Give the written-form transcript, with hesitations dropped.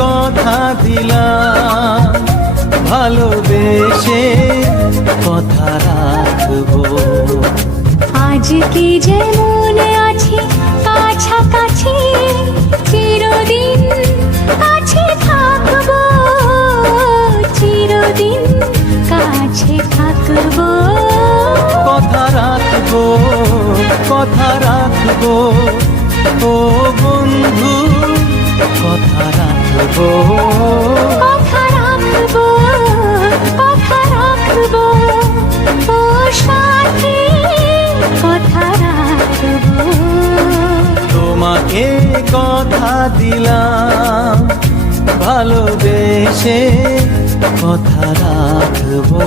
কথা দিলাম, ভালোবেসে কথা রাখবো। আজকে যেমন আছি কাছাকাছি, চিরদিন কাছে থাকবো, চিরদিন কাছে থাকবো। কথা রাখবো, কথা রাখবো, ও বন্ধু কথা রাখবো। কথা রাখবো, কথা রাখবো, ও সাথী কথা রাখবো। তোমাকে কথা দিলাম, ভালোবেসে কথা রাখবো।